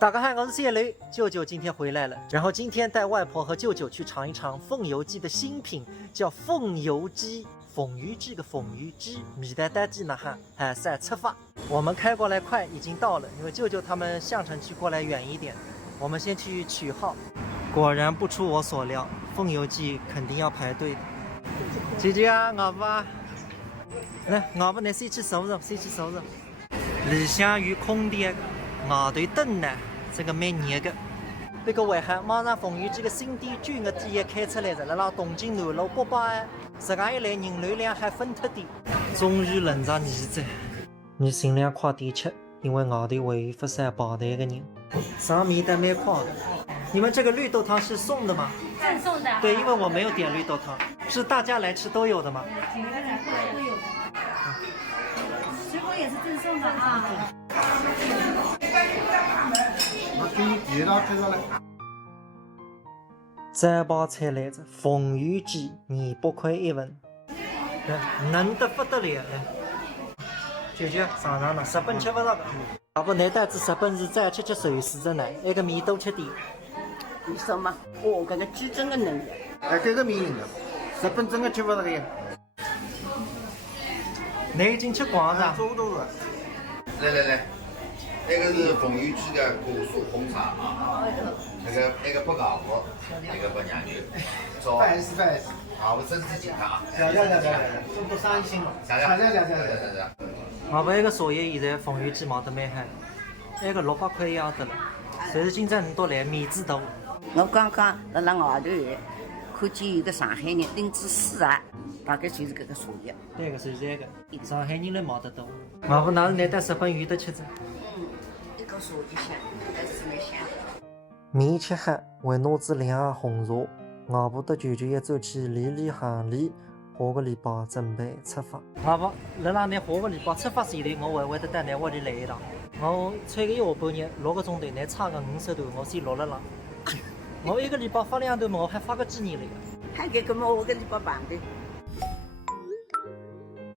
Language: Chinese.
大家好，我是小雷，舅舅今天回来了，然后今天带外婆和舅舅去尝一尝凤油鸡的新品，叫凤油鸡。凤鱼鸡个凤鱼鸡，米蛋蛋鸡呢哈，还是出发。我们开过来快，已经到了，因为舅舅他们相城区过来远一点，我们先去取号。果然不出我所料，凤油鸡肯定要排队的。姐姐啊，我不啊，来，我不，你先去收拾，先去收拾。理想与空店外头灯呢，这个蛮热的。那个外汉马上凤鱼鸡个新店专个店也开出来了，辣辣东京南路881。自家一来人流量还分特点，终于轮着你了。你尽量快点吃，因为外头会有佛山跑台的人。上面的蛮快的。你们这个绿豆汤是送的吗？赠送的。对，因为我没有点绿豆汤，是大家来吃都有的吗？几个人过来都有的。水果也是赠送的啊。我给你第一道推上来。这包菜来着，凤鱼鸡200块1份，嫩得不得了哎！舅舅尝尝了，日本吃不着的。要不那单子日本是再吃寿司的呢，那个面多吃点。你说嘛？哦，这个鸡真的嫩的。哎，这个米硬的，日本真的吃不着个呀。你已经吃光了。走走了。来，那个是凤鱼鸡的果蔬红茶，那个不搞我，那个不娘牛，不好意思。啊，我身体健康啊。谢，这么多伤心了。谢。我们那个茶叶现在凤鱼鸡毛得蛮嗨，那个600块一样的了，但是竞争很多来，面子大。我刚刚辣外头看见有个上海人拎子丝啊，大概就是这个茶叶。对个，是这个，上海人来毛得多。我不拿那单日本鱼的吃着。一个茶叶香，还是蛮香。面吃黑，为脑子凉红茶。外婆的舅舅也走去理理行李，下个礼拜准备出发。外婆，辣辣你下个礼拜出发前头，我会得到你屋里来一趟。我吹个一下半日，6个钟头，你差个50段，我先落了浪。我一个礼拜发2段嘛，我还发个纪念来。还给个么？我个礼拜半的。